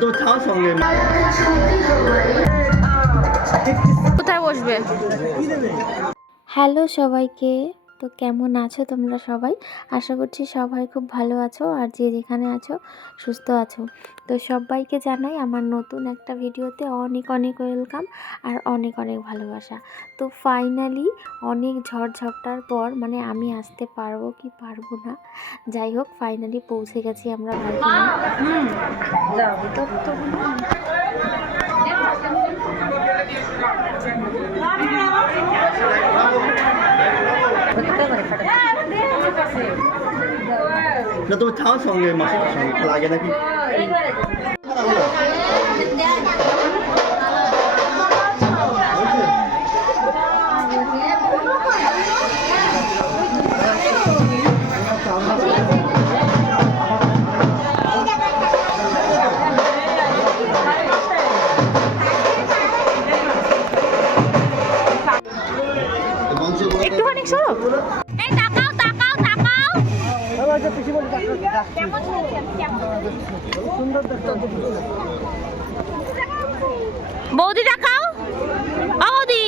তুমি সঙ্গে। কোথায় বসবে? হ্যালো সবাইকে। তো কেমন আছো তোমরা সবাই? আশা করছি সবাই খুব ভালো আছো আর যে যেখানে আছো সুস্থ আছো। তো সবাইকে জানাই আমার নতুন একটা ভিডিওতে অনেক অনেক ওয়েলকাম আর অনেক অনেক ভালোবাসা। তো ফাইনালি অনেক ঝড়ঝাপটার পর মানে আমি আসতে পারব কি পারব না, যাই হোক ফাইনালি পৌঁছে গেছি আমরা তো না তুমি থাও সঙ্গে মাসির লাগে নাকি বৌদি দেখাও। বৌদি।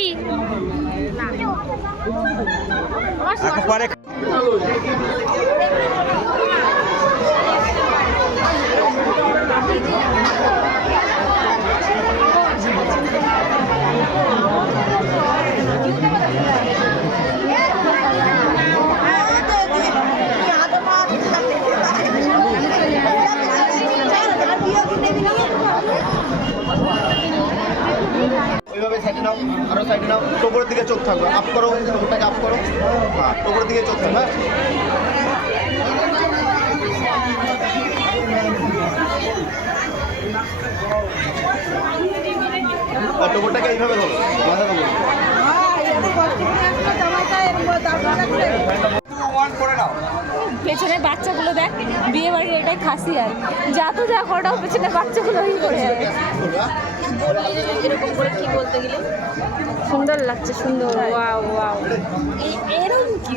ওইভাবে সাইডে নাও আরও সাইডে নাও টোপরের দিকে চোখ থাকবে। আপ করো টোপরটাকে আপ করো। হ্যাঁ টোপরের দিকে চোখ থাকবে হ্যাঁ? টোপরটাকে এইভাবে ধরো মাথা ধরো। পেছনে বাচ্চাগুলো দেখ বিয়ে বাড়ির এটাই খাসি আর যা তো যা করাও পেছনে বাচ্চাগুলোই করে। যাবে এরকম করে কি বলতে গেলে? সুন্দর লাগছে, সুন্দর। Wow wow. এরকম কি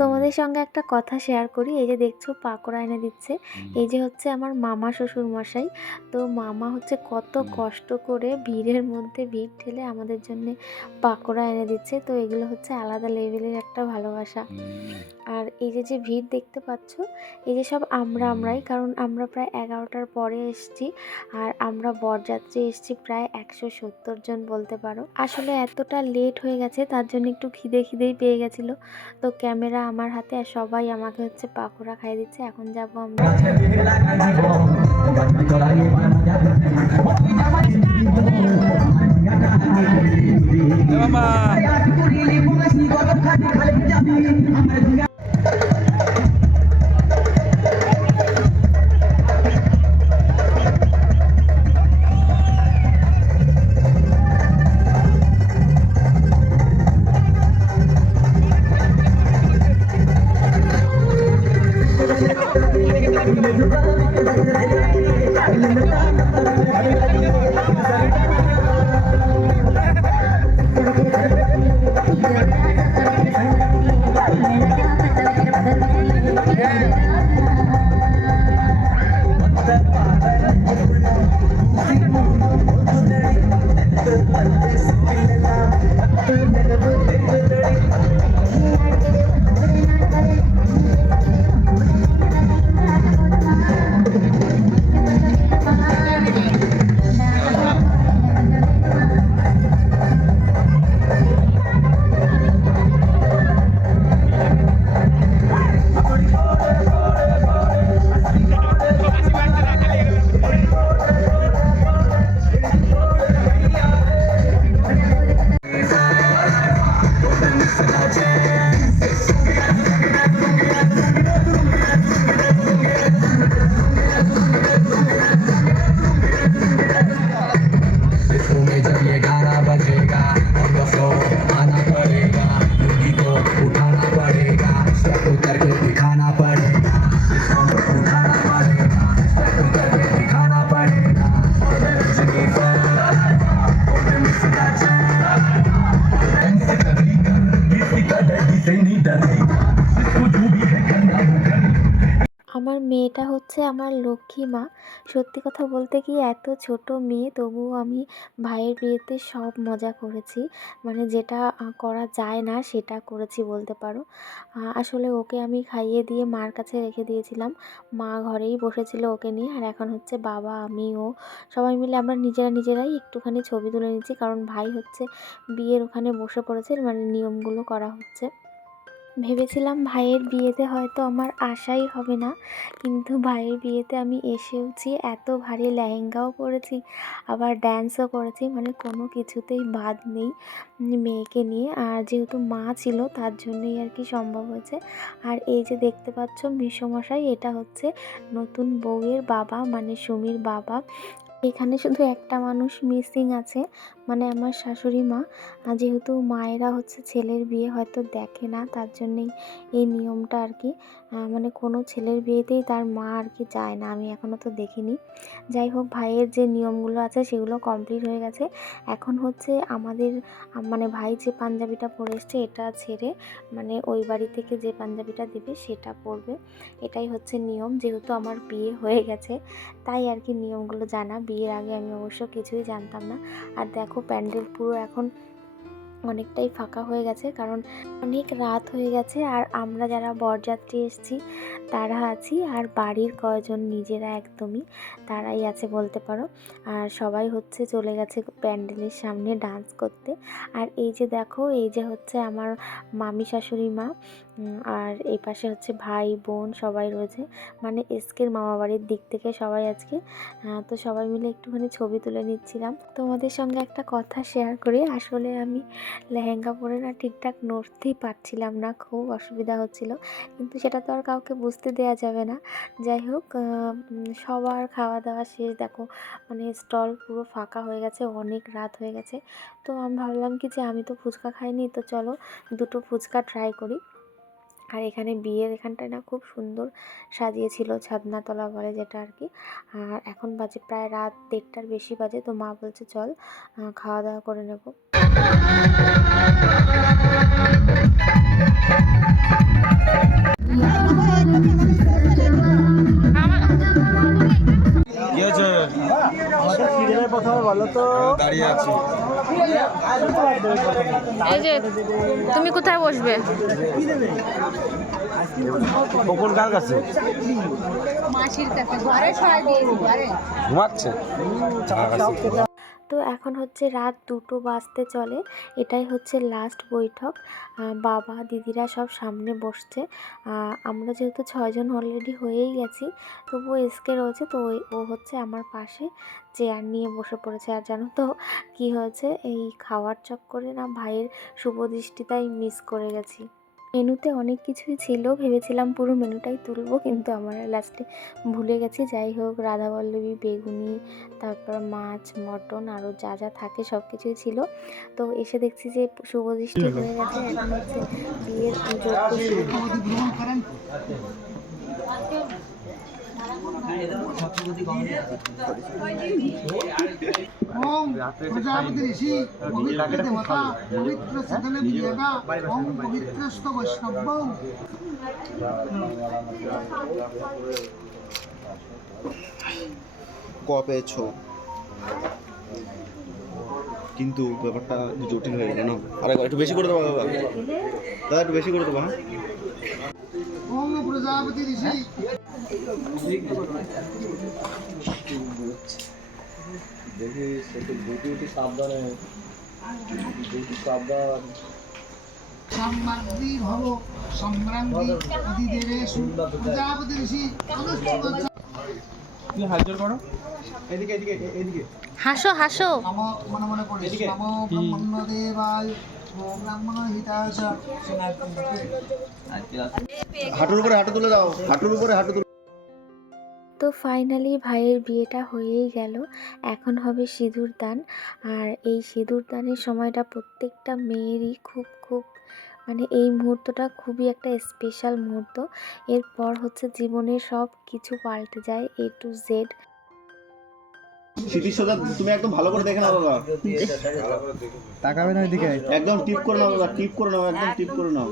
তোমাদের সঙ্গে একটা কথা শেয়ার করি, এই যে দেখছ পাকোড়া এনে দিচ্ছে। এই যে হচ্ছে আমার মামা শ্বশুর মশাই তো মামা হচ্ছে কত কষ্ট করে ভিড়ের মধ্যে ভিড় ঠেলে আমাদের জন্য পাকোড়া এনে দিচ্ছে। তো এগুলো হচ্ছে আলাদা লেভেলের একটা ভালোবাসা। আর এই যে যে ভিড় দেখতে পাচ্ছ এই যে সব আমরা আমরাই কারণ আমরা প্রায় এগারোটার পরে এসছি আর আমরা বরযাত্রী এসছি প্রায় একশো সত্তর জন বলতে পারো আসলে এতটা লেট হয়ে গেছে তার জন্য একটু খিদে খিদেই পেয়ে গেছিল তো ক্যামেরা আমার হাতে আর সবাই আমাকে হচ্ছে পাকোড়া খাই দিচ্ছে এখন যাব আমরা আমার মেয়েটা হচ্ছে আমার লক্ষ্মী মা। সত্যি কথা বলতে কি এত ছোট মেয়ে, তবুও আমি ভাইয়ের বিয়েতে সব মজা করেছি। মানে যেটা করা যায় না, সেটা করেছি বলতে পারো। আসলে ওকে আমি খাইয়ে দিয়ে মার কাছে রেখে দিয়েছিলাম। মা ঘরেই বসেছিল ওকে নিয়ে, আর এখন হচ্ছে বাবা, আমি, ও, সবাই মিলে আমরা নিজেরা নিজেরাই একটুখানি ছবি তুলে নিচ্ছি। কারণ ভাই হচ্ছে বিয়ের ওখানে বসে পড়েছে মানে নিয়মগুলো করা হচ্ছে। ভেবেছিলাম ভাইয়ের বিয়েতে হয়তো আমার আশাই হবে না, কিন্তু ভাইয়ের বিয়েতে আমি এসেওছি, এত ভারী লেহেঙ্গাও পরেছি, আবার ড্যান্সও করেছি মানে কোনো কিছুতেই বাদ নেই মেয়েকে নিয়ে। আর যেহেতু মা ছিল, তার জন্যই আর কি সম্ভব হয়েছে। আর এই যে দেখতে পাচ্ছ মেসোমশাই এটা হচ্ছে নতুন বউয়ের বাবা মানে সুমির বাবা। এখানে শুধু একটা মানুষ মিসিং আছে মানে আমার শাশুড়ি মা। যেহেতু মায়েরা হচ্ছে ছেলের বিয়ে হয়তো দেখে না, তার জন্যেই এই নিয়মটা আর কি। মানে কোনো ছেলের বিয়েতেই তার মা আর কি যায় না, আমি এখনও তো দেখিনি। যাই হোক, ভাইয়ের যে নিয়মগুলো আছে সেগুলো কমপ্লিট হয়ে গেছে। এখন হচ্ছে আমাদের মানে ভাই যে পাঞ্জাবিটা পরে এসছে এটা ছেড়ে মানে ওই বাড়ি থেকে যে পাঞ্জাবিটা দেবে সেটা পরবে। এটাই হচ্ছে নিয়ম, যেহেতু আমার বিয়ে হয়ে গেছে, তাই আর কি নিয়মগুলো জানা। বিয়ের আগে আমি অবশ্য কিছুই জানতাম না। আর দেখো প্যান্ডেল পুরো এখন অনেকটাই ফাঁকা হয়ে গেছে, কারণ অনেক রাত হয়ে গেছে আর আমরা যারা বরযাত্রী এসেছি, তারা আছি আর বাড়ির কয়জন নিজেরা একদমই, তারাই আছে বলতে পারো। আর সবাই হচ্ছে চলে গেছে প্যান্ডেলের সামনে ডান্স করতে। আর এই যে দেখো, এই যে হচ্ছে আমার মামি শাশুড়ি মা আর এই পাশে হচ্ছে ভাই, বোন সবাই রয়েছে। মানে এসকের মামা বাড়ির দিক থেকে সবাই আজকে। তো সবাই মিলে একটুখানি ছবি তুলে নিচ্ছিলাম। তোমাদের সঙ্গে একটা কথা শেয়ার করি। আসলে আমি লেহেঙ্গা পরে না ঠিকঠাক নড়তেই পারছিলাম না, খুব অসুবিধা হচ্ছিল। কিন্তু সেটা তো আর কাউকে বুঝতে দেওয়া যাবে না। যাই হোক সবার খাওয়া দাওয়া শেষ। দেখো মানে স্টল পুরো ফাঁকা হয়ে গেছে, অনেক রাত হয়ে গেছে। তো আমি ভাবলাম কি যে আমি তো ফুচকা খাইনি, তো চলো দুটো ফুচকা ট্রাই করি। আর এখানে বিয়ের এখানটা না খুব সুন্দর সাজিয়েছিল ছাদনাতলা বলে যেটা আর কি। আর এখন বাজে প্রায় রাত দেড়টার বেশি বাজে, তো মা বলছে, চল খাওয়া দাওয়া করে নেব। কি দাঁড়িয়ে আছি এই যে তুমি কোথায় বসবে? কখন কার কাছে মাসির কাছে ঘরে ঘরে ঘুমাচ্ছে? তো এখন হচ্ছে রাত দুটো বাজতে চলে। এটাই হচ্ছে লাস্ট বৈঠক। বাবা, দিদিরা সব সামনে বসছে। আমরা যেহেতু ছয়জন অলরেডি হয়েই গেছি, তবুও এসকে রয়েছে, তো ও হচ্ছে আমার পাশে চেয়ার নিয়ে বসে পড়েছে। আর জানো তো কি হয়েছে? এই খাওয়ার চক্করে না ভাইয়ের শুভ দৃষ্টিটাই মিস করে গেছি। মেনুতে অনেক কিছুই ছিল ভেবেছিলাম পুরো মেনুটাই তুলবো কিন্তু আমার লাস্টে ভুলে গেছি। যাই হোক রাধাবল্লভী বেগুনি তারপর মাছ মটন আরও যা যা থাকে সব কিছুই ছিল। তো এসে দেখছি যে শুভদৃষ্টি হয়ে গেছে এখন হচ্ছে বিয়ের পুজো ওম কপে ছো কিন্তু ব্যাপারটা জটিল হয়ে গেল না? আরে একটু বেশি করে দেবো দাদা একটু বেশি করে দেবো হ্যাঁ? প্রজাপতি ঋষি দেখি সে তো গুটি উটি সাবধানে। গুটি সাবধান। হাসো হাসো। আচ্ছা। হাঁটুর উপরে হাঁটু তুলে দাও। হাঁটুর উপরে হাঁটু তুলে তো ফাইনালি ভাইয়ের বিয়েটা হয়েই গেল। এখন হবে সিঁদুর দান। আর এই সিঁদুর দানের সময়টা প্রত্যেকটা মেয়েরই খুব খুব মানে এই মুহূর্তটা খুবই একটা স্পেশাল মুহূর্ত। এরপর হচ্ছে জীবনের সব কিছু পাল্টে যায় এ টু জেড স্মৃতির তুমি একদম ভালো করে দেখে নাও বাবা। তাকাবে না ওইদিকে? একদম টিপ করে নাও বাবা টিপ করে নাও একদম টিপ করে নাও।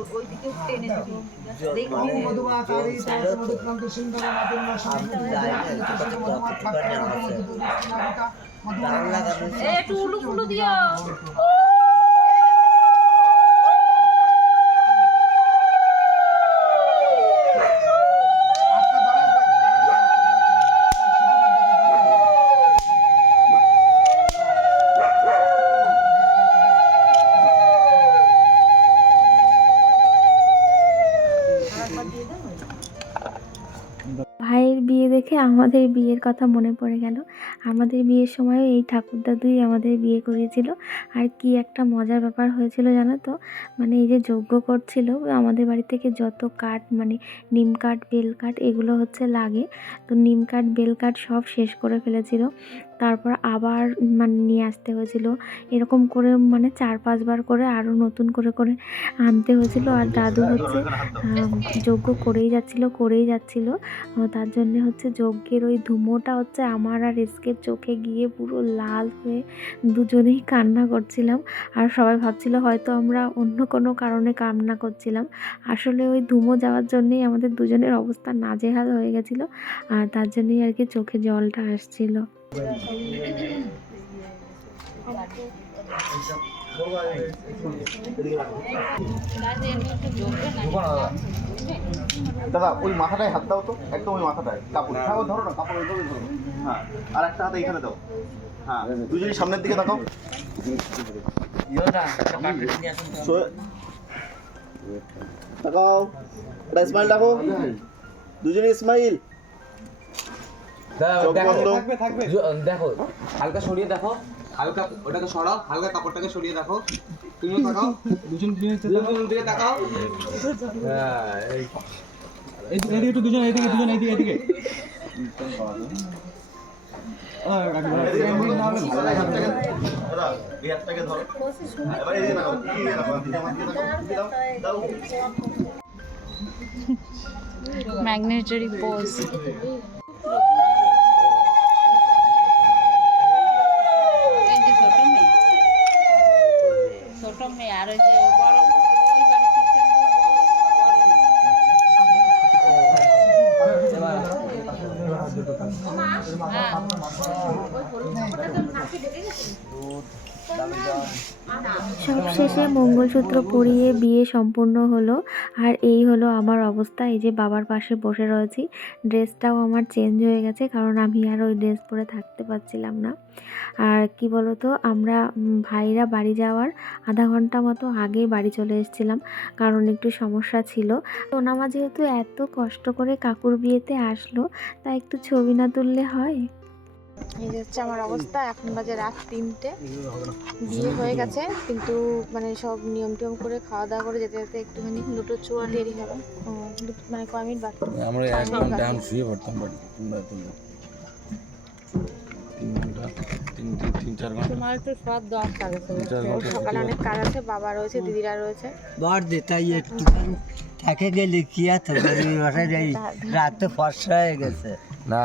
একটু উলু ফুলু দিও আমাদের বিয়ের কথা মনে পড়ে গেল। আমাদের বিয়ের সময় এই ঠাকুর দাদুই আমাদের বিয়ে করিয়েছিল। আর কি একটা মজার ব্যাপার হয়েছিল জানো তো? মানে এই যে যজ্ঞ করছিল, আমাদের বাড়ি থেকে যত কাঠ মানে নিম কাঠ, বেল কাঠ, এগুলো হচ্ছে লাগে। তো নিম কাঠ, বেল কাঠ সব শেষ করে ফেলেছিল। তারপর আবার মানে নিয়ে আসতে হয়েছিল। এরকম করে মানে চার পাঁচবার করে আরও নতুন করে করে আনতে হয়েছিল। আর দাদু হচ্ছে আহ, যজ্ঞ করেই যাচ্ছিল করেই যাচ্ছিল। তার জন্য হচ্ছে যজ্ঞের ওই ধুমোটা হচ্ছে আমার আর এসকের চোখে গিয়ে পুরো লাল হয়ে দুজনেই কান্না করছিলাম। আর সবাই ভাবছিল হয়তো আমরা অন্য কোনো কারণে কান্না করছিলাম। আসলে ওই ধুমো যাওয়ার জন্যেই আমাদের দুজনের অবস্থা নাজেহাল হয়ে গেছিল। আর তার জন্যই আর কি চোখে জলটা আসছিল। দাদা, ওই মাথাটায় হাত দাও তো, একদম ওই মাথাটায়। কাপড়। হ্যাঁ ও ধরো না, কাপড় ওইভাবে ধরো হ্যাঁ আর একটা হাতে এখানে দাও। হ্যাঁ দুজনই সামনের দিকে তাকাও। সো- তাকাও। একটা স্মাইল রাখো দুজনই স্মাইল চোখ বন্ধ দেখো হালকা সরিয়ে দেখো। হালকা ওটাকে সরাও হালকা কাপড়টাকে সরিয়ে দেখো। তুমিও তাকাও। দুজন দুজন দিকে তাকাও। হ্যাঁ এদিকে একটু দুজন এদিকে দুজন এদিকে এদিকে আহ, কাকিমা, মেয়ে আর ওই যে শেষে মঙ্গলসূত্র পরিয়ে বিয়ে সম্পূর্ণ হলো। আর এই হলো আমার অবস্থা, এই যে বাবার পাশে বসে রয়েছি। ড্রেসটাও আমার চেঞ্জ হয়ে গেছে, কারণ আমি আর ওই ড্রেস পরে থাকতে পারছিলাম না। আর কি বলতো, আমরা ভাইরা বাড়ি যাওয়ার আধা ঘণ্টা মতো আগেই বাড়ি চলে এসেছিলাম, কারণ একটু সমস্যা ছিল। সোনামা যেহেতু এত কষ্ট করে কাকুর বিয়েতে আসলো তা একটু ছবি না তুললে হয়? এই যে হচ্ছে আমার অবস্থা এখন বাজে রাত তিনটে। বিয়ে হয়ে গেছে কিন্তু মানে সব নিয়ম টিয়ম করে খাওয়া দাওয়া করে যেতে যেতে একটুখানি দুটো চুয়া দেরি হবে। মানে কয় মিনিট বাকি? আমরা এক ঘণ্টা এখন শুয়ে পড়তাম বাট তোমরা তুললে তিন তিন তিন তিন চার ঘণ্টা। তোমার একটু সব দরকার সকালে অনেক কাজ আছে বাবা রয়েছে দিদিরা রয়েছে। বর দেতাই একটু থাকে গেলে কি আছে বাসায় যাই? ফর্সা হয়ে গেছে। না